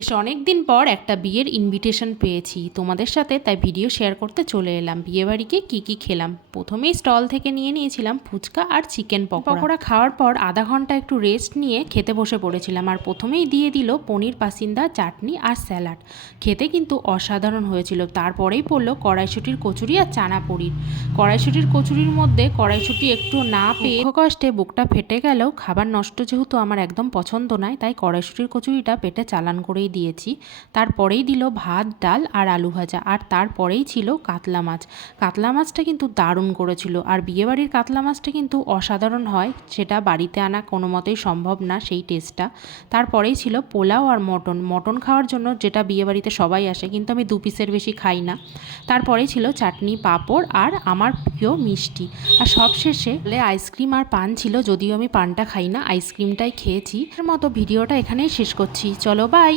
বেশ অনেকদিন পর একটা বিয়ের ইনভিটেশন পেয়েছি তোমাদের সাথে, তাই ভিডিও শেয়ার করতে চলে এলাম। বিয়েবাড়িকে কি কি খেলাম, প্রথমেই স্টল থেকে নিয়ে নিয়েছিলাম ফুচকা আর চিকেন পকোড়া। খাওয়ার পর আধা ঘন্টা একটু রেস্ট নিয়ে খেতে বসে পড়েছিলাম। আর প্রথমেই দিয়ে দিল পনির পাসিন্দা, চাটনি আর স্যালাড। খেতে কিন্তু অসাধারণ হয়েছিল। তারপরেই পড়লো কড়াইশুঁটির কচুরি আর চানা পনির। কড়াইশুঁটির কচুরির মধ্যে কড়াইশুঁটি একটু না পেয়ে কষ্টে বুকটা ফেটে গেলেও খাবার নষ্ট যেহেতু আমার একদম পছন্দ নয়, তাই কড়াইশুঁটির কচুরিটা পেটে চালান করেই দিয়েছি। তারপরেই দিল ভাত, ডাল আর আলু ভাজা। আর তারপরেই ছিল কাতলা মাছ। কাতলা মাছটা কিন্তু দারুণ করেছিল। আর বিয়েবাড়ির কাতলা মাছটা কিন্তু অসাধারণ হয়, সেটা বাড়িতে আনা কোনো মতেই সম্ভব না সেই টেস্টটা। তারপরেই ছিল পোলাও আর মটন খাওয়ার জন্য, যেটা বিয়েবাড়িতে সবাই আসে, কিন্তু আমি 2 পিসের বেশি খাই না। তারপরেই ছিল চাটনি, পাঁপড় আর আমার প্রিয় মিষ্টি। আর সবশেষে আইসক্রিম আর পান ছিল, যদিও আমি পানটা খাই না, আইসক্রিমটাই খেয়েছি। এর মতো ভিডিওটা এখানেই শেষ করছি। চলো বাই।